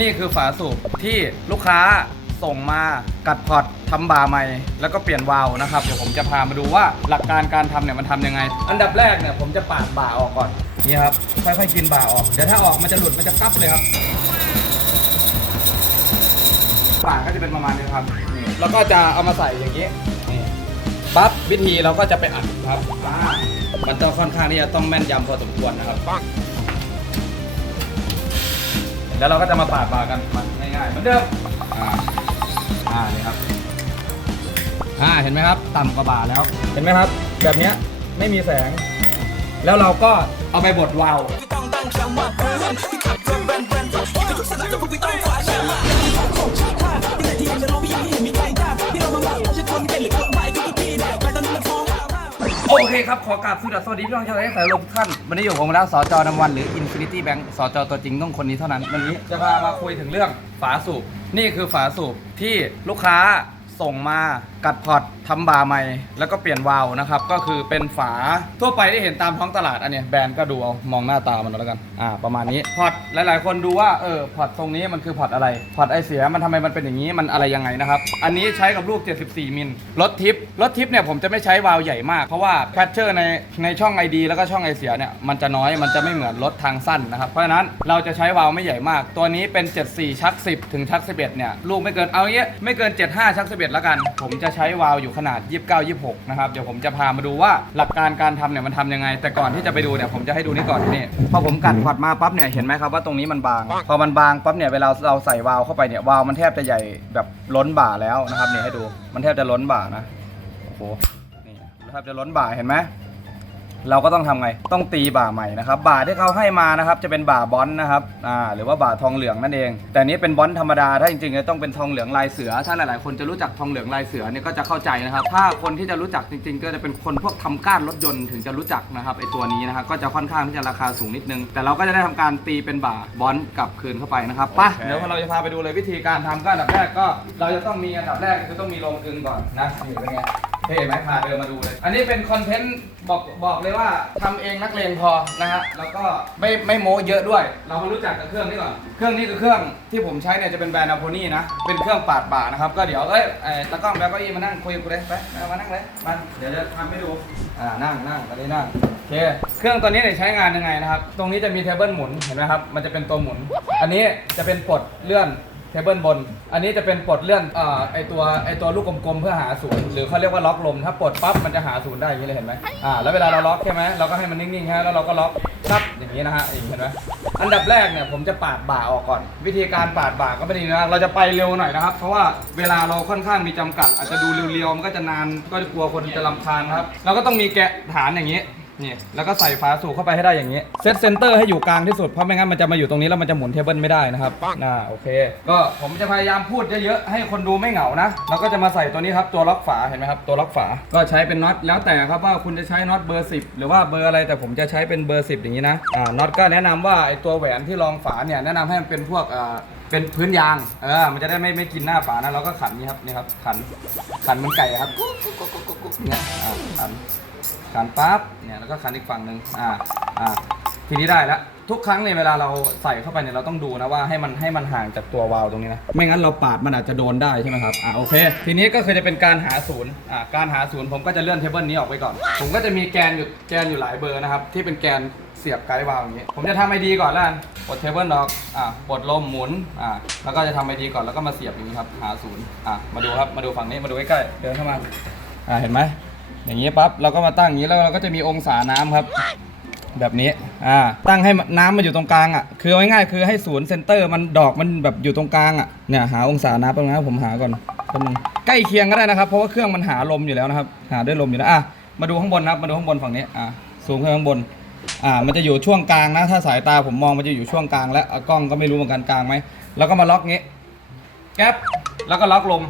นี่คือฝาสูบที่ลูกค้าส่งมากัดพอร์ตทำบาร์ใหม่ แล้วก็เปลี่ยนวาล์วนะครับเดี๋ยวผมจะพามาดูว่าหลักการการทำเนี่ยมันทำยังไง อันดับแรกเนี่ยผมจะปาดบ่าออกก่อนนี่ครับค่อยๆกินบ่าออกเดี๋ยวถ้าออกมันจะหลุดมันจะกั๊บเลยครับบ่าก็จะเป็นประมาณนี้ครับแล้วก็จะเอามาใส่อย่างนี้ปั๊บวิธีเราก็จะไปอัดครับมันต้องค่อนข้างที่จะต้องแม่นยำพอสมควรนะครับ แล้วเราก็จะมาปาดปากันมันง่ายๆเหมือนเดิมอ่าอ่านี่ครับอ่าเห็นไหมครับ ต่ำกว่าบาแล้ว เห็นไหมครับ แบบเนี้ยไม่มีแสง แล้วเราก็เอาไปบดวาว โอเคครับ ขอกราบสวัสดีพี่น้องชาวไทยสายลมทุกท่าน วันนี้อยู่ผมแล้วสจนำวันหรือ Infinity Bank สจตัวจริงต้องคนนี้เท่านั้น วันนี้จะพามาคุยถึงเรื่องฝาสูบ นี่คือฝาสูบที่ลูกค้าส่งมากัดพอร์ต ทำบาร์ใหม่ แล้วก็เปลี่ยนวาล์วนะครับ ก็คือเป็นฝาทั่วไปที่เห็นตามท้องตลาดอันเนี้ยแบรนด์ก็ดูเอามองหน้าตามันแล้วกันอ่าประมาณนี้พอร์ตหลายๆ คนดูว่าเออพอร์ตตรงนี้มันคือพอร์ตอะไรพอร์ตไอเสียมันทำไมมันเป็นอย่างนี้มันอะไรยังไงนะครับอันนี้ใช้กับลูก 74 มิลรถทิปรถทิปเนี่ยผมจะไม่ใช้วาล์วใหญ่มาก เพราะว่าแคชเชอร์ในในช่อง ID แล้วก็ช่องไอเสียเนี่ยมันจะน้อยมันจะไม่เหมือนรถทางสั้นนะครับเพราะฉะนั้นเราจะใช้วาล์วไม่ใหญ่มาก ตัวนี้เป็น 74ชัก10 ถึงชัก11เนี่ยลูกไม่เกินเอางี้ไม่เกิน 75ชัก11แล้วกัน ผมจะใช้วาล์วอยู่ขนาด 29 26 นะครับ เดี๋ยวผมจะพามาดูว่าหลักการการทำเนี่ยมันทำยังไง แต่ก่อนที่จะไปดูเนี่ยผมจะให้ดูนี่ก่อนนี่พอผมกัดพอดมาปั๊บเนี่ยเห็นไหมครับว่าตรงนี้มันบาง พอมันบางปั๊บเนี่ยเวลาเราใส่วาล์วเข้าไปเนี่ยวาล์วมันแทบจะใหญ่แบบล้นบ่าแล้วนะครับนี่ให้ดูมันแทบจะล้นบ่านะโอ้โหนี่แทบจะล้นบ่าเห็นไหม เราก็ต้องทำไง ต้องตีบ่าใหม่นะครับ บ่าที่เขาให้มานะครับ จะเป็นบ่าบอลนะครับ อ่า หรือว่าบ่าทองเหลืองนั่นเอง แต่อันนี้เป็นบอลธรรมดา ถ้าจริงๆจะต้องเป็นทองเหลืองลายเสือ ถ้าหลายๆ คนจะรู้จักทองเหลืองลายเสือเนี่ยก็จะเข้าใจนะครับ ถ้าคนที่จะรู้จักจริง ๆ ก็จะเป็นคนพวกทำก้านรถยนต์ถึงจะรู้จักนะครับไอตัวนี้นะครับ ก็จะค่อนข้างที่จะราคาสูงนิดนึง แต่เราก็จะได้ทำการตีเป็นบ่าบอลกลับคืนเข้าไปนะครับไปะเดี๋ยวเราจะพาไปดูเลยวิธีการทำก็อันดับแรกก็ เราจะต้องมีอันดับแรกคือต้องมีโรงกลึงก่อนนะนี่เป็นไง เท่ไหมพาเดินมาดูเลย อันนี้เป็นคอนเทนต์บอกบอกเลยว่าทำเองนักเลงพอนะฮะ แล้วก็ไม่ไม่โม้เยอะด้วย เรามารู้จักกับเครื่องนี้ก่อน เครื่องนี้คือเครื่องที่ผมใช้เนี่ยจะเป็นแบรนด์อ p o นี่นะ เป็นเครื่องปาดบ่านะครับ ก็เดี๋ยวเอ้ยไอ้ตะกล้องแล้วก็อีมานั่งคุยกับกูเลยไปมานั่งเลย มา เดี๋ยวจะทำให้ดู อ่า นั่งนั่งตอนนี้นั่ง โอเค เครื่องตัวนี้เนี่ยใช้งานยังไงนะครับ ตรงนี้จะมีเทเบิลหมุน เห็นไหมครับ มันจะเป็นตัวหมุน อันนี้จะเป็นปลดเลื่อน ทเบิลบน อันนี้จะเป็นปลดเลื่อนเอ่อไอตัวไอตัวลูกกลมๆเพื่อหาศูนย์หรือเขาเรียกว่าล็อกลม ถ้าปลดปั๊บมันจะหาศูนย์ได้อย่างนี้เลยเห็นไหมอ่าแล้วเวลาเราล็อกใช่ไหมเราก็ให้มันนิ่งๆฮะแล้วเราก็ล็อกปั๊บอย่างนี้นะฮะเห็นไหมอันดับแรกเนี่ยผมจะปาดบ่าออกก่อน วิธีการปาดบ่าก็ไม่ดีนะเราจะไปเร็วหน่อยนะครับเพราะว่าเวลาเราค่อนข้างมีจำกัด อาจจะดูเร็วๆมันก็จะนานก็จะกลัวคนจะรำคาญครับเราก็ต้องมีแกะฐานอย่างนี้ นี่แล้วก็ใส่ฝาสูบเข้าไปให้ได้อย่างนี้เซตเซนเตอร์ให้อยู่กลางที่สุดเพราะไม่งั้นมันจะมาอยู่ตรงนี้แล้วมันจะหมุนเทเบิลไม่ได้นะครับน่าโอเค ก็ผมจะพยายามพูดเยอะๆให้คนดูไม่เหงานะเราก็จะมาใส่ตัวนี้ครับตัวล็อกฝาเห็นไหมครับตัวล็อกฝาก็ใช้เป็นน็อตแล้วแต่ครับว่าคุณจะใช้น็อตเบอร์ 10 หรือว่าเบอร์อะไรแต่ผมจะใช้เป็นเบอร์ 10 อย่างนี้นะอ่าน็อตก็แนะนำว่าไอตัวแหวนที่รองฝาเนี่ยแนะนำให้มันเป็นพวกอ่าเป็นพื้นยางเออมันจะได้ไม่ไม่กินหน้าฝานะเราก็ขันนี่ครับนี่ครับขันขันเหมันไก่อะครับกุ๊กกุ๊กกุ๊กกุ๊กกุ๊กเนี่ยอ่าขัน ขันปั๊บเนี่ยแล้วก็ขันอีกฝั่งหนึ่งอ่าอ่าทีนี้ได้แล้วทุกครั้งเนี่ยเวลาเราใส่เข้าไปเนี่ยเราต้องดูนะว่าให้มันให้มันห่างจากตัววาล์วตรงนี้นะไม่งั้นเราปาดมันอาจจะโดนได้ใช่ไหมครับอ่าโอเค ทีนี้ก็คือจะเป็นการหาศูนย์อ่าการหาศูนย์ผมก็จะเลื่อนเทเบิลนี้ออกไปก่อน ผมก็จะมีแกนอยู่แกนอยู่หลายเบอร์นะครับที่เป็นแกนเสียบไกด์วาล์วอย่างนี้ผมจะทำไอดีก่อนแล้วกันปลดเทเบิลออกอ่าปลดลมหมุนอ่าแล้วก็จะทำไอดีก่อนแล้วก็มาเสียบอย่างนี้ครับหาศูนย์อ่ามาดูครับมาดูฝั่งนี้มาดูใกล้ๆเดินเข้ามาอ่าเห็นไหม อย่างนี้ปั๊บเราก็มาตั้งอย่างนี้แล้วเราก็จะมีองศาน้ำครับ แบบนี้อ่าตั้งให้น้ำมันอยู่ตรงกลางอะคือเอาง่ายๆคือให้ศูนย์เซนเตอร์มันดอกมันแบบอยู่ตรงกลางอะเนี่ยหาองศาน้ำตรงนั้นผมหาก่อนแป๊บนึงใกล้เคียงก็ได้นะครับ เพราะว่าเครื่องมันหาลมอยู่แล้วนะครับ หาด้วยลมอยู่แล้วอะมาดูข้างบนนะครับมาดูข้างบนฝั่งนี้อ่าซูมขึ้นข้างบนอ่ามันจะอยู่ช่วงกลางนะ ถ้าสายตาผมมองมันจะอยู่ช่วงกลาง แล้วกล้องก็ไม่รู้เหมือนกันกลางไหมแล้วก็มาล็อกงี้แก๊ปแล้วก็ล็อกลม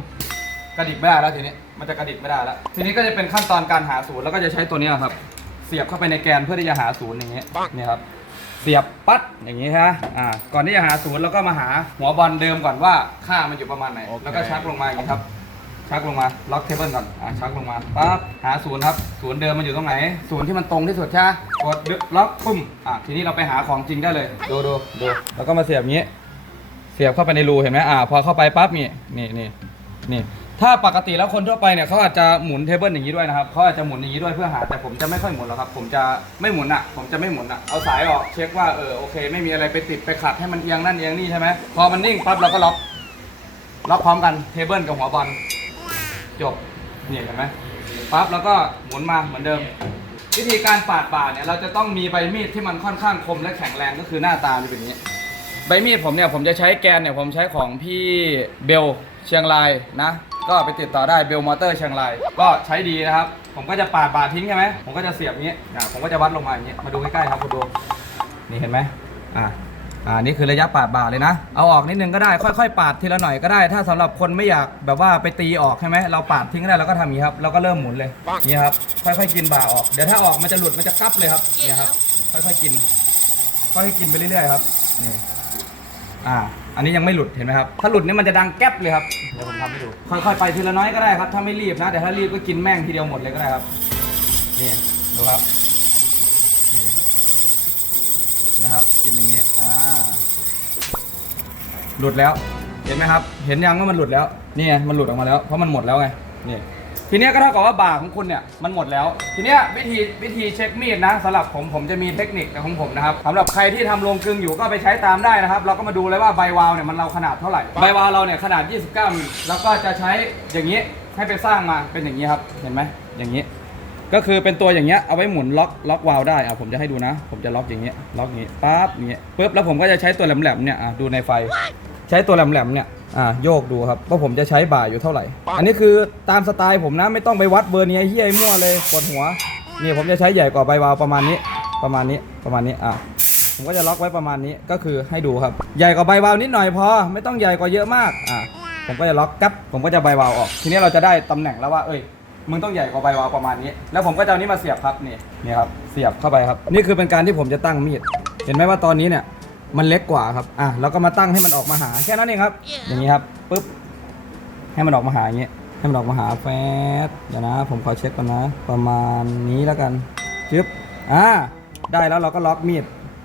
กระดิกไม่ได้แล้วทีนี้ มันจะกระดิกไม่ได้แล้วทีนี้ก็จะเป็นขั้นตอนการหาศูนย์แล้วก็จะใช้ตัวเนี้ยครับ เสียบเข้าไปในแกนเพื่อที่จะหาศูนย์อย่างเงี้ยนี่ครับ เสียบปั๊ดอย่างนี้ฮะอ่าก่อนที่จะหาศูนย์เราก็มาหาหัวบอลเดิมก่อนว่าค่ามันอยู่ประมาณไหนแล้วก็ชักลงมาอย่างนี้ครับ ชักลงมาล็อกเทเบิลก่อนอ่าชักลงมาปั๊บหาศูนย์ครับศูนย์เดิมมันอยู่ตรงไหนศูนย์ที่มันตรงที่สุดใช่ไหมกดดึล็อกปุ้มอ่าทีนี้เราไปหาของจริงได้เลยดูดูดูแล้วก็มาเสียบอย่างนี้ เสียบเข้าไปในรูเห็นไหมอ่า พอเข้าไปปั๊บนี่นี่นี่นี่ ถ้าปกติแล้วคนทั่วไปเนี่ยเขาอาจจะหมุนเทเบิลอย่างนี้ด้วยนะครับเขาอาจจะหมุนอย่างนี้ด้วยเพื่อหาแต่ผมจะไม่ค่อยหมุนหรอกครับ ผมจะไม่หมุนอะ ผมจะไม่หมุนอะเอาสายออกเช็คว่าเออโอเค ไม่มีอะไรไปติดไปขัดให้มันเอียงนั่นเอียงนี่ใช่ไหมพอมันนิ่งปั๊บเราก็ล็อกล็อกพร้อมกันเทเบิลกับหัวบอลจบนี่เห็นไหมปั๊บแล้วก็หมุนมาเหมือนเดิม วิธีการปาดบ่าเนี่ยเราจะต้องมีใบมีดที่มันค่อนข้างคมและแข็งแรงก็คือหน้าตามันเป็นอย่างนี้ ใบมีดผมเนี่ยผมจะใช้แกนเนี่ยผมใช้ของพี่เบลเชียงรายนะ ก็ไปติดต่อได้เบลมอเตอร์เชียงราย ก็ใช้ดีนะครับ ผมก็จะปาดบ่าทิ้งใช่ไหมผมก็จะเสียบอย่างนี้อะผมก็จะวัดลงมาอย่างนี้ยมาดูใกล้ๆครับคุณดูนี่เห็นไหมอ่าอ่านี่คือระยะปาดบ่าเลยนะ เอาออกนิดนึงก็ได้ค่อยๆ ปาดทีละหน่อยก็ได้ ถ้าสำหรับคนไม่อยากแบบว่าไปตีออกใช่ไหมเราปาดทิ้งก็ได้เราก็ทำอย่างนี้ครับเราก็เริ่มหมุนเลยนี่ครับค่อยๆกินบ่าออกเดี๋ยวถ้าออกมันจะหลุดมันจะกั๊บเลยครับนี่ครับ ค่อยๆกินค่อยๆกินไปเรื่อยๆครับนี่ อ่า อันนี้ยังไม่หลุดเห็นไหมครับ ถ้าหลุดนี่มันจะดังแก๊บเลยครับ เดี๋ยวผมทำให้ดู ค่อยๆไปทีละน้อยก็ได้ครับ ถ้าไม่รีบนะ แต่ถ้ารีบก็กินแม่งทีเดียวหมดเลยก็ได้ครับ นี่ ดูครับ นี่นะครับ กินอย่างนี้ อ่า หลุดแล้ว เห็นไหมครับ เห็นยังว่ามันหลุดแล้ว นี่ไงมันหลุดออกมาแล้ว เพราะมันหมดแล้วไง นี่ ทีเนี้ยก็เท่ากับว่าบ่าของคุณเนี่ยมันหมดแล้ว ทีเนี้ยวิธีวิธีเช็คมีดนะสำหรับผมผมจะมีเทคนิคของผมนะครับสำหรับใครที่ทำโรงกลึงอยู่ก็ไปใช้ตามได้นะครับ เราก็มาดูเลยว่าใบวาล์วเนี่ยมันเราขนาดเท่าไหร่ใบวาล์วเราเนี่ยขนาด 29มิลแล้วก็จะใช้อย่างนี้ให้ไปสร้างมาเป็นอย่างนี้ครับเห็นไหมอย่างนี้ ก็คือเป็นตัวอย่างเงี้ยเอาไว้หมุนล็อกล็อกวาล์วได้อะผมจะให้ดูนะ ผมจะล็อกอย่างเงี้ยล็อกอย่างงี้ปั๊บอย่างเงี้ยปุ๊บแล้วผมก็จะใช้ตัวแหลมๆเนี่ยอะดูในไฟ ใช้ตัวแหลมๆเนี่ย อ่าโยกดูครับว่าผมจะใช้บ่าอยู่เท่าไหร่ อันนี้คือตามสไตล์ผมนะไม่ต้องไปวัดเบอร์เนี้ยเฮี้ยมั่วเลยปวดหัวนี่ผมจะใช้ใหญ่กว่าใบวาล์วประมาณนี้ประมาณนี้ประมาณนี้อะผมก็จะล็อกไว้ประมาณนี้ก็คือให้ดูครับ ใหญ่กว่าใบวาล์วนิดหน่อยพอ ไม่ต้องใหญ่กว่าเยอะมากอะผมก็จะล็อกกั๊บผมก็จะใบวาล์วออก ทีนี้เราจะได้ตำแหน่งแล้วว่าเอ้ยมึงต้องใหญ่กว่าใบวาล์วประมาณนี้ แล้วผมก็จะเอานี้มาเสียบครับนี่นี่ครับเสียบเข้าไปครับ นี่คือเป็นการที่ผมจะตั้งมีด เห็นไหมว่าตอนนี้เนี่ย มันเล็กกว่าครับ อะเราก็มาตั้งให้มันออกมาหาแค่นั้นเองครับ อย่างนี้ครับปุ๊บ ให้มันออกมาหาอย่างเงี้ย ให้มันออกมาหาแฟดเดี๋ยวนะ ผมขอเช็คก่อนนะ ประมาณนี้แล้วกันจึ๊บ อ่า ได้แล้วเราก็ล็อกมีด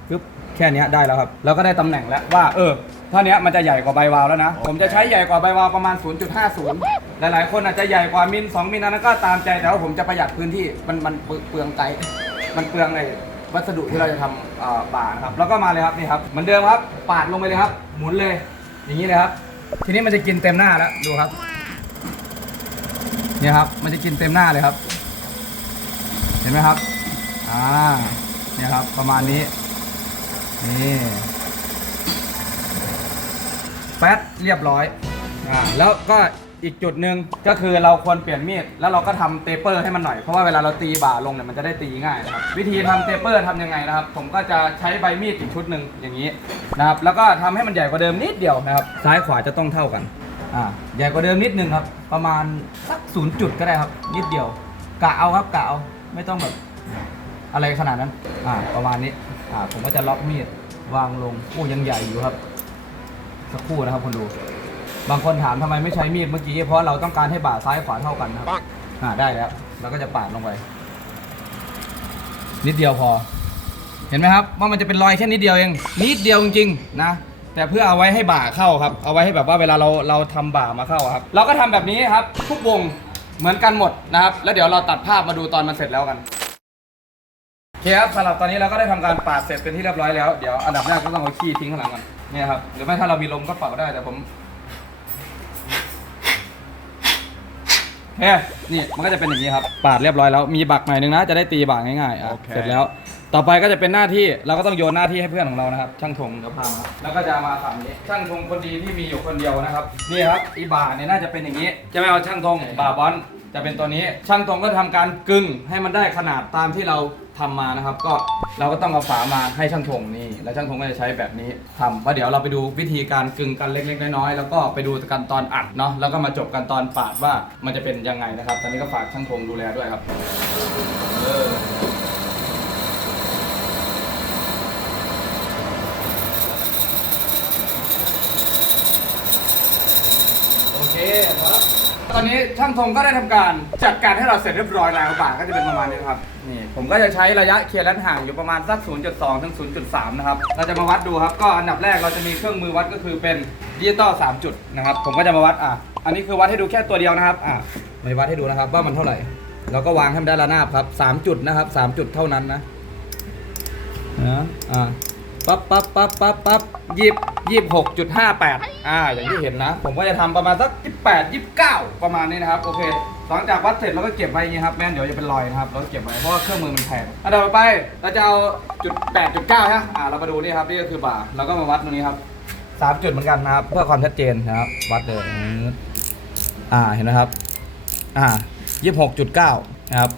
ปึ๊บ แค่เนี้ยได้แล้วครับ เราก็ได้ตำแหน่งแล้วว่า เออเท่าเนี้ยมันจะใหญ่กว่าใบวาล์วแล้วนะ ผมจะใช้ใหญ่กว่าใบวาล์วประมาณ 0.50 หลายๆ คนอาจจะใหญ่กว่ามิล2มิลอันนั้นก็ตามใจแต่ว่าผมจะประหยัดพื้นที่ มันมันเปลืองไกล มันเปลืองไอ้ วัสดุที่เราจะทำเอ่อบ่านะครับแล้วก็มาเลยครับนี่ครับเหมือนเดิมครับปาดลงไปเลยครับ หมุนเลย อย่างนี้เลยครับ ทีนี้มันจะกินเต็มหน้าแล้วดูครับเนี่ยครับมันจะกินเต็มหน้าเลยครับ เห็นไหมครับอ่าเนี่ยครับประมาณนี้นี่แป๊ดเรียบร้อยอ่าแล้วก็ อีกจุดหนึ่งก็คือเราควรเปลี่ยนมีดแล้วเราก็ทำเตเปอร์ให้มันหน่อย เพราะว่าเวลาเราตีบ่าลงเนี่ยมันจะได้ตีง่ายนะครับวิธีทำเตเปอร์ทำยังไงนะครับ ผมก็จะใช้ใบมีดอีกชุดหนึ่งอย่างนี้นะครับแล้วก็ทำให้มันใหญ่กว่าเดิมนิดเดียวนะครับ ซ้ายขวาจะต้องเท่ากันอ่าใหญ่กว่าเดิมนิดนึงครับ ประมาณสักศูนย์จุดก็ได้ครับ นิดเดียวกะเอาครับกะเอาไม่ต้องแบบอะไรขนาดนั้นอ่าประมาณนี้อ่าผมก็จะล็อกมีดวางลงโอ้ยังใหญ่อยู่ครับ สักครู่นะครับคนดู บางคนถามทำไมไม่ใช้มีดเมื่อกี้ เพราะเราต้องการให้บ่าซ้ายขวาเท่ากันครับอ่าได้แล้วแล้วก็จะปาดลงไป นิดเดียวพอ เห็นไหมครับ ว่ามันจะเป็นรอยแค่นิดเดียวเอง นิดเดียวจริงๆนะแต่เพื่อเอาไว้ให้บ่าเข้าครับ เอาไว้ให้แบบว่าเวลาเราเราทำบ่ามาเข้าอะครับ เราก็ทำแบบนี้ครับ ทุกวงเหมือนกันหมดนะครับ แล้วเดี๋ยวเราตัดภาพมาดูตอนมันเสร็จแล้วกันโอเคครับสำหรับตอนนี้เราก็ได้ทำการปาดเสร็จเป็นที่เรียบร้อยแล้ว เดี๋ยวอันดับแรกก็ต้องเอาขี้ทิ้งข้างหลังก่อนเนี่ยครับ หรือไม่ถ้าเรามีลมก็เป่าได้แต่ผม เฮ้ยนี่มันก็จะเป็นอย่างนี้ครับปาดเรียบร้อยแล้วมีบักหน่อยนึงนะจะได้ตีบักง่ายๆอะโอเค เสร็จแล้ว ต่อไปก็จะเป็นหน้าที่เราก็ต้องโยนหน้าที่ให้เพื่อนของเรานะครับ ช่างธงเดี๋ยวพามาแล้วก็จะมาฝั่งนี้ช่างธงคนดีที่มีอยู่คนเดียวนะครับนี่ครับอีบ่าเนี่ยน่าจะเป็นอย่างนี้ จะไม่เอาช่างธงบ่าบอล จะเป็นตัวนี้ช่างธงก็ทำการกึ่งให้มันได้ขนาดตามที่เราทำมานะครับ ก็เราก็ต้องเอาฝามาให้ช่างธงนี่แล้วช่างธงก็จะใช้แบบนี้ทำว่าเดี๋ยวเราไปดูวิธีการกึ่งกันเล็ก ๆ น้อยๆแล้วก็ไปดูกันตอนอัดเนาะแล้วก็มาจบกันตอนปาดว่ามันจะเป็นยังไงนะครับ ตอนนี้ก็ฝากช่างธงดูแลด้วยครับเออโอเคครับ อนนี้ช่างธงก็ได้ทำการจัดการให้เราเสร็จเรียบร้อยแล้วบ่าก็จะเป็นประมาณนี้ครับนี่ผมก็จะใช้ระยะเคลียร์ลันห่างอยู่ประมาณสัก 0.2 ถึง 0.3 นะครับ เราจะมาวัดดูครับ ก็อันดับแรกเราจะมีเครื่องมือวัดก็คือเป็นดิจิตอล3จุดนะครับ ผมก็จะมาวัดอะอันนี้คือวัดให้ดูแค่ตัวเดียวนะครับอะไม่วัดให้ดูนะครับว่ามันเท่าไหร่เราก็วางให้มันได้ระนาบครับ3จุดนะครับ3จุดเท่านั้นนะนะอ่า ปั๊บปั๊บปั๊บปั๊บปั๊บยี่ยี่หกจุดห้าแปดอ่าอย่างที่เห็นนะ ผมก็จะทำประมาณสักยี่แปดยี่เก้าประมาณนี้นะครับโอเคหลังจากวัดเสร็จเราก็เก็บไว้อย่างนี้ครับแม่นเดี๋ยวจะเป็นรอยนะครับเราเก็บไว้เพราะว่าเครื่องมือมันแพงอันต่อไปเราจะเอาจุดแปดจุดเก้าฮะอ่าเรามาดูนี่ครับนี่ก็คือบ่าเราก็มาวัดตรงนี้ครับสามจุดเหมือนกันนะครับ เพื่อความชัดเจนนะครับ วัดเลยอ่าเห็นไหมครับ อ่ายี่หกจุดเก้านะครับ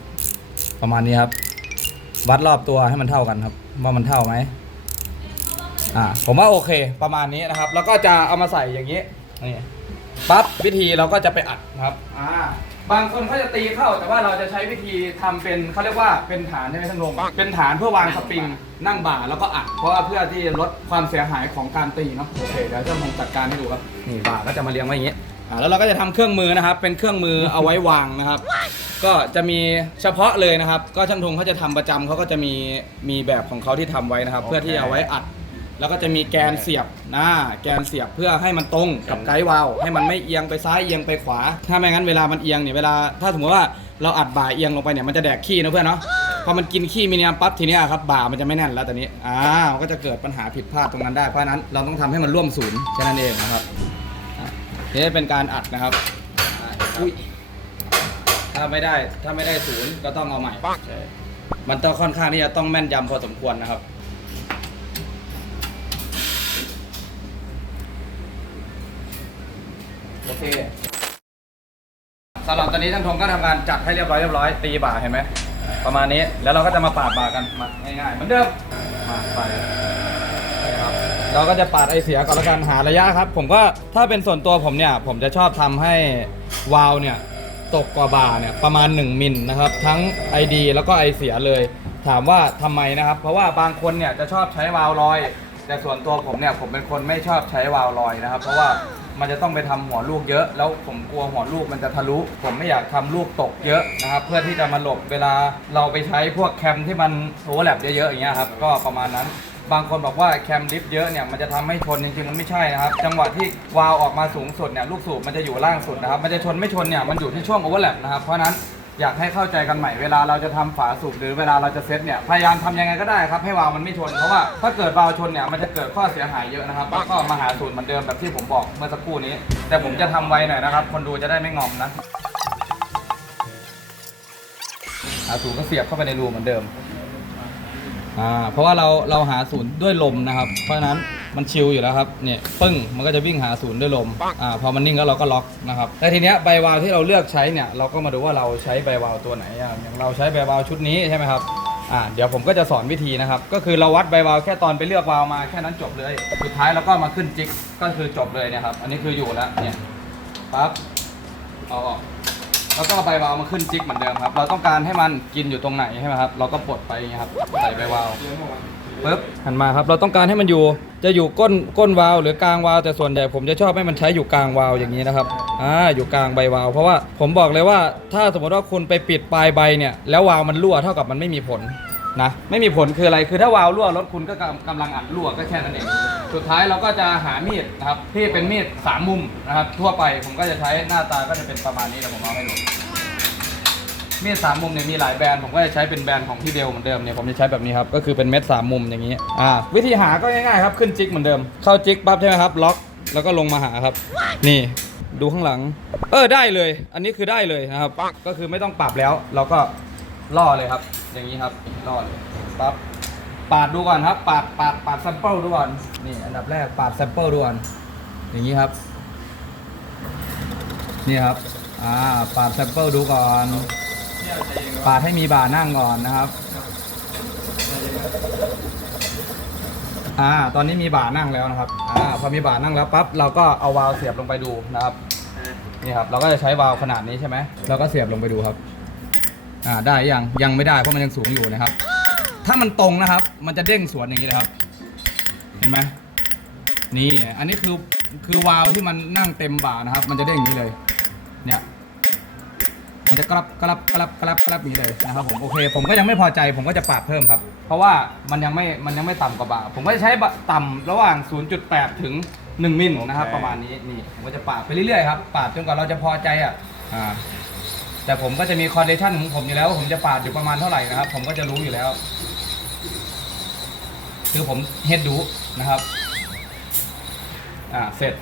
ประมาณนี้ครับ วัดรอบตัวให้มันเท่ากันครับ ว่ามันเท่าไหม อ่าผมว่าโอเคประมาณนี้นะครับ แล้วก็จะเอามาใส่อย่างนี้นี่ปั๊บวิธีเราก็จะไปอัดนะครับอ่าบางคนเขาจะตีเข้าแต่ว่าเราจะใช้วิธีทำเป็นเขาเรียกว่าเป็นฐานใช่ไหมท่านลงเป็นฐานเพื่อวางสปริงนั่งบ่าแล้วก็อัด เพราะว่าเพื่อที่จะลดความเสียหายของการตีเนาะโอเคเดี๋ยวจะลองจัดการให้ดูครับนี่บ่าก็จะมาเรียงไว้อย่างนี้อ่าแล้วเราก็จะทำเครื่องมือนะครับ เป็นเครื่องมือเอาไว้วางนะครับ ก็จะมีเฉพาะเลยนะครับ ก็ช่างทงเขาจะทำประจำเขาก็จะมีมีแบบของเขาที่ทำไว้นะครับ เพื่อที่เอาไว้อัด แล้วก็จะมีแกนเสียบนะแกนเสียบเพื่อให้มันตรงกับไกด์วาล์วให้มันไม่เอียงไปซ้ายเอียงไปขวา ถ้าไม่งั้นเวลามันเอียงเนี่ยเวลาถ้าสมมติว่าเราอัดบ่าเอียงลงไปเนี่ยมันจะแดกขี้นะเพื่อนเนาะพอมันกินขี้มิเนียมปั๊บทีเนี้ยครับบ่ามันจะไม่แน่นแล้วตอนนี้อ่ามันก็จะเกิดปัญหาผิดพลาดตรงนั้นได้เพราะฉะนั้นเราต้องทำให้มันร่วมศูนย์แค่นั้นเองนะครับอะนี่เป็นการอัดนะครับอุ้ยถ้าไม่ได้ถ้าไม่ได้ศูนย์ก็ต้องเอาใหม่ใช่มันต้องค่อนข้างที่จะต้องแม่นยำพอสมควรนะครับ โอ เคสำหรับตอนนี้ท่านทงก็ทำการจัดให้เรียบร้อยเรียบร้อยตีบ่าเห็นไหมประมาณนี้แล้วเราก็จะมาปาดบ่ากันมาง่ายๆเหมือนเดิมมาไปนะครับเราก็จะปาดไอเสียก่อนแล้วกันหาระยะครับ ผมก็ถ้าเป็นส่วนตัวผมเนี่ย ผมจะชอบทำให้วาล์วเนี่ยตกกว่าบ่าเนี่ยประมาณ 1มิลนะครับ ทั้ง ID แล้วก็ไอเสียเลย ถามว่าทำไมนะครับ เพราะว่าบางคนเนี่ยจะชอบใช้วาล์วลอย แต่ส่วนตัวผมเนี่ยผมเป็นคนไม่ชอบใช้วาล์วลอยนะครับ เพราะว่า มันจะต้องไปทำหัวลูกเยอะ แล้วผมกลัวหัวลูกมันจะทะลุ ผมไม่อยากทำลูกตกเยอะนะครับเพื่อที่จะมาหลบเวลาเราไปใช้พวกแคมที่มันโอเวอร์แลปเยอะๆอย่างเงี้ยครับก็ประมาณนั้นบางคนบอกว่าแคมดิฟเยอะเนี่ยมันจะทำให้ชนจริงๆมันไม่ใช่นะครับ จังหวะที่วาล์วออกมาสูงสุดเนี่ยลูกสูบมันจะอยู่ล่างสุดนะครับ มันจะชนไม่ชนเนี่ยมันอยู่ที่ช่วงโอเวอร์แลปนะครับเพราะนั้น อยากให้เข้าใจกันใหม่เวลาเราจะทำฝาสูบหรือเวลาเราจะเซ็ตเนี่ยพยายามทำยังไงก็ได้ครับให้วาล์วมันไม่ชนเพราะว่าถ้าเกิดวาล์วชนเนี่ยมันจะเกิดข้อเสียหายเยอะนะครับแล้วก็มาหาสูตรเหมือนเดิมแบบที่ผมบอกเมื่อสักครู่นี้ แต่ผมจะทำไวหน่อยนะครับคนดูจะได้ไม่งอมนะหาสูตรก็เสียบเข้าไปในรูเหมือนเดิมอ่าเพราะว่าเราเราหาศูนย์ด้วยลมนะครับ เพราะฉะนั้น มันชิลอยู่แล้วครับเนี่ยปึ้งมันก็จะวิ่งหาศูนย์ด้วยลมอ่าพอมันนิ่งแล้วเราก็ล็อกนะครับแต่ทีเนี้ยใบวาล์วที่เราเลือกใช้เนี่ยเราก็มาดูว่าเราใช้ใบวาล์วตัวไหนอะอย่างเราใช้ใบวาล์วชุดนี้ใช่ไหมครับอ่าเดี๋ยวผมก็จะสอนวิธีนะครับ ก็คือเราวัดใบวาล์วแค่ตอนไปเลือกวาล์วมาแค่นั้นจบเลย สุดท้ายเราก็มาขึ้นจิกก็คือจบเลยเนะครับอันนี้คืออยู่แล้วเนี่ยปั๊บเอาออกแล้วก็ใบวาล์วมาขึ้นจิกเหมือนเดิมครับ เราต้องการให้มันกินอยู่ตรงไหนใช่ไหมครับ เราก็ปลดไปอย่างเงี้ยครับใส่ใบวาล์วปึ๊บหันมาครับ เราต้องการให้มันอยู่ จะอยู่ก้นก้นวาล์วหรือกลางวาล์วแต่ส่วนใหญ่ผมจะชอบให้มันใช้อยู่กลางวาล์วอย่างนี้นะครับอ่าอยู่กลางใบวาล์วเพราะว่าผมบอกเลยว่าถ้าสมมติว่าคุณไปปิดปลายใบเนี่ยแล้ววาล์วมันรั่วเท่ากับมันไม่มีผลนะไม่มีผลคืออะไรคือถ้าวาล์วรั่วรถคุณก็กำกำลังอัดรั่วก็แค่นั้นเองสุดท้ายเราก็จะหามีดนะครับที่เป็นมีดสามมุมนะครับทั่วไปผมก็จะใช้หน้าตาก็จะเป็นประมาณนี้เดี๋ยวผมเอาให้ดู มีดสามมุมเนี่ยมีหลายแบรนด์ผมก็จะใช้เป็นแบรนด์ของพี่เบลเหมือนเดิมเนี่ยผมจะใช้แบบนี้ครับก็คือเป็นเม็ดสามมุมอย่างนี้อ่าวิธีหาก็ง่ายๆครับขึ้นจิกเหมือนเดิม เข้าจิกปั๊บใช่ไหมครับล็อกแล้วก็ลงมาหาครับ นี่ดูข้างหลัง เออได้เลย อันนี้คือได้เลยนะครับก็คือไม่ต้องปรับแล้ว เราก็ล่อเลยครับ อย่างนี้ครับล่อเลยปั๊บปาดดูก่อนครับปาดปาดปาดแซมเปิลดูก่อนนี่อันดับแรกปาดแซมเปิลดูก่อนอย่างนี้ครับ นี่ครับอ่าปาดแซมเปิลดูก่อน ปาดให้มีบ่านั่งก่อนนะครับ อ่า ตอนนี้มีบ่านั่งแล้วนะครับ อ่า พอมีบ่านั่งแล้วปั๊บ เราก็เอาวาล์วเสียบลงไปดูนะครับ นี่ครับ เราก็จะใช้วาล์วขนาดนี้ใช่ไหมเราก็เสียบลงไปดูครับ อ่า ได้ยัง ยังไม่ได้เพราะมันยังสูงอยู่นะครับ ถ้ามันตรงนะครับ มันจะเด้งสวนอย่างนี้เลยครับ เห็นไหมนี่ อันนี้คือ คือวาล์วที่มันนั่งเต็มบ่านะครับ มันจะเด้งอย่างนี้เลย เนี่ย มันจะกรับกรับกรับกรับกรับอย่างนี้เลยนะครับผมโอเค ผมก็ยังไม่พอใจผมก็จะปาดเพิ่มครับ เพราะว่ามันยังไม่มันยังไม่ต่ำกว่าบาร์ผมก็จะใช้บะต่ำระหว่าง 0.8 ถึง 1 มิลนะครับ ประมาณนี้นี่ผมก็จะปาดไปเรื่อยๆครับปาดจนกว่าเราจะพอใจอะอ่าแต่ผมก็จะมีคอนเดชั่นของผมอยู่แล้วว่าผมจะปาดอยู่ประมาณเท่าไหร่นะครับ ผมก็จะรู้อยู่แล้ว คือผมเฮดดูนะครับ อ่าเสร็จ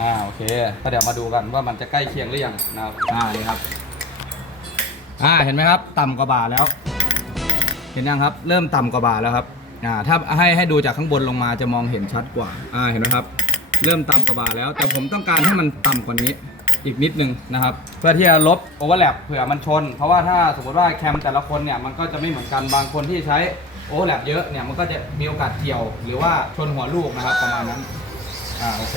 อ่าโอเคก็เดี๋ยวมาดูกันว่ามันจะใกล้เคียงหรือยังนะครับอ่านี่ครับ อ่าเห็นไหมครับ ต่ำกว่าบ่าแล้ว เห็นยังครับ เริ่มต่ำกว่าบ่าแล้วครับอ่าถ้าให้ให้ดูจากข้างบนลงมาจะมองเห็นชัดกว่าอ่าเห็นไหมครับ เริ่มต่ำกว่าบ่าแล้ว แต่ผมต้องการให้มันต่ำกว่านี้อีกนิดนึงนะครับ เพื่อที่จะลบโอเวอร์แลปเผื่อมันชน เพราะว่าถ้าสมมติว่าแคมแต่ละคนเนี่ยมันก็จะไม่เหมือนกันบางคนที่ใช้โอเวอร์แลปเยอะเนี่ยมันก็จะมีโอกาสเกี่ยว หรือว่าชนหัวลูกนะครับประมาณนั้นอ่าโอเค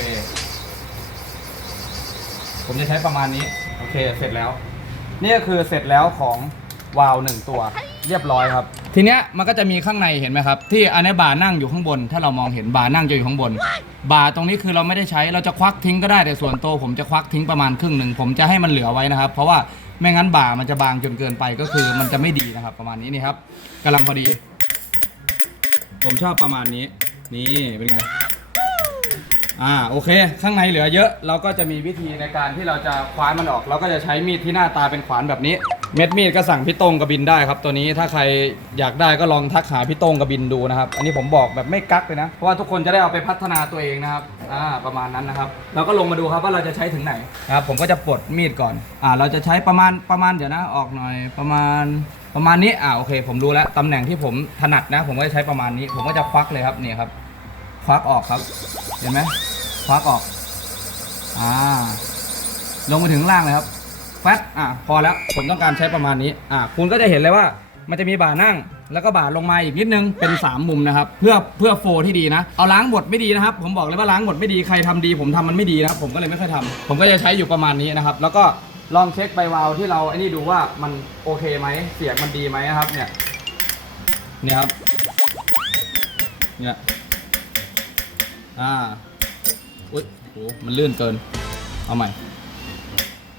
ผมจะใช้ประมาณนี้ โอเค เสร็จแล้ว นี่ก็คือเสร็จแล้วของวาล์วหนึ่งตัว เรียบร้อยครับ ทีเนี้ยมันก็จะมีข้างในเห็นไหมครับ ที่อันนี้บาร์นั่งอยู่ข้างบน ถ้าเรามองเห็นบาร์นั่งจะอยู่ข้างบน บาร์ตรงนี้คือเราไม่ได้ใช้เราจะควักทิ้งก็ได้แต่ส่วนตัวผมจะควักทิ้งประมาณครึ่งหนึ่งผมจะให้มันเหลือไว้นะครับ เพราะว่าไม่งั้นบาร์มันจะบางจนเกินไปก็คือมันจะไม่ดีนะครับ ประมาณนี้นี่ครับกำลังพอดี ผมชอบประมาณนี้ นี่เป็นไง อ่าโอเค ข้างในเหลือเยอะเราก็จะมีวิธีในการที่เราจะคว้านมันออก เราก็จะใช้มีดที่หน้าตาเป็นขวานแบบนี้ เม็ดมีดก็สั่งพี่ตงกระบินได้ครับ ตัวนี้ถ้าใครอยากได้ก็ลองทักหาพี่ตงกระบินดูนะครับ อันนี้ผมบอกแบบไม่กักเลยนะ เพราะว่าทุกคนจะได้เอาไปพัฒนาตัวเองนะครับอ่าประมาณนั้นนะครับ เราก็ลงมาดูครับว่าเราจะใช้ถึงไหนนะครับผมก็จะปลดมีดก่อนอ่าเราจะใช้ประมาณประมาณเดี๋ยวนะออกหน่อยประมาณประมาณนี้อ่าโอเค ผมรู้แล้วตำแหน่งที่ผมถนัดนะ ผมก็จะใช้ประมาณนี้ ผมก็จะควักเลยครับนี่ครับควักออกครับ เห็นไหม ควักออก อ่า ลงมาถึงล่างเลยครับแฟตอะพอแล้วผมต้องการใช้ประมาณนี้อ่าคุณก็จะเห็นเลยว่ามันจะมีบ่านั่ง แล้วก็บ่าลงมาอีกนิดนึงเป็น 3 มุมนะครับ เพื่อเพื่อโฟที่ดีนะเอาล้างบทไม่ดีนะครับ ผมบอกเลยว่าล้างบทไม่ดีใครทำดี ผมทำมันไม่ดีนะครับผมก็เลยไม่ค่อยทำผมก็จะใช้อยู่ประมาณนี้นะครับ แล้วก็ลองเช็คใบวาล์วที่เราไอ้นี่ดูว่ามันโอเคไหมเสียงมันดีไหมนะครับ เนี่ยเนี่ยครับเนี่ยอ่า อุ้ยโหมันลื่นเกิน เอาใหม่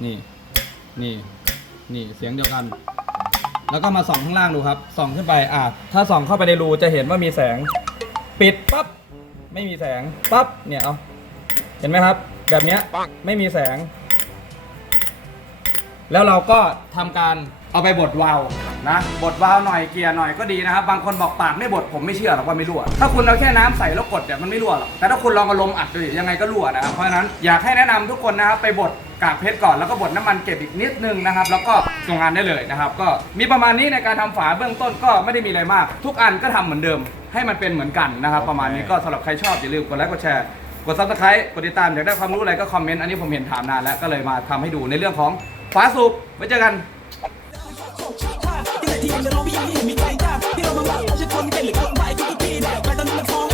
นี่ นี่ นี่ เสียงเดียวกัน แล้วก็มาส่องข้างล่างดูครับ ส่องขึ้นไป อ่าถ้าส่องเข้าไปในรูจะเห็นว่ามีแสง ปิดปั๊บ ไม่มีแสง ปั๊บ เนี่ย เอา เห็นไหมครับ แบบเนี้ย ไม่มีแสง แล้วเราก็ทำการเอาไปบดวาล์ว นะบดวาล์วหน่อยเกียร์หน่อยก็ดีนะครับ บางคนบอกปากไม่บดผมไม่เชื่อหรอกว่าไม่รั่ว ถ้าคุณเอาแค่น้ำใส่แล้วกดเนี่ยมันไม่รั่วหรอกแต่ถ้าคุณลองเอาลมอัดดูดิยังไงก็รั่วนะครับเพราะฉะนั้นอยากให้แนะนำทุกคนนะครับไปบดกากเพชรก่อนแล้วก็บดน้ำมันเก็บอีกนิดนึงนะครับ แล้วก็ส่งงานได้เลยนะครับ ก็มีประมาณนี้ในการทำฝาเบื้องต้นก็ไม่ได้มีอะไรมาก ทุกอันก็ทำเหมือนเดิม ให้มันเป็นเหมือนกันนะครับ ประมาณนี้ก็สำหรับใครชอบอย่าลืมกดไลค์กดแชร์กดซับสไครต์กดติดตามอยากได้ความรู้อะไรก็คอมเมนต์อันนี้ผมเห็นถามนานแล้วก็เลยมาทำให้ดูในเรื่องของฝาสูบไว้เจอกัน ที่อยากจะรู้พี่ยากให้เห็นมีใครไางที่เรามาว่าเราจะทนเป็นหรือคนไปทุกที่ได้ไปตอนนี้มันฟ้อง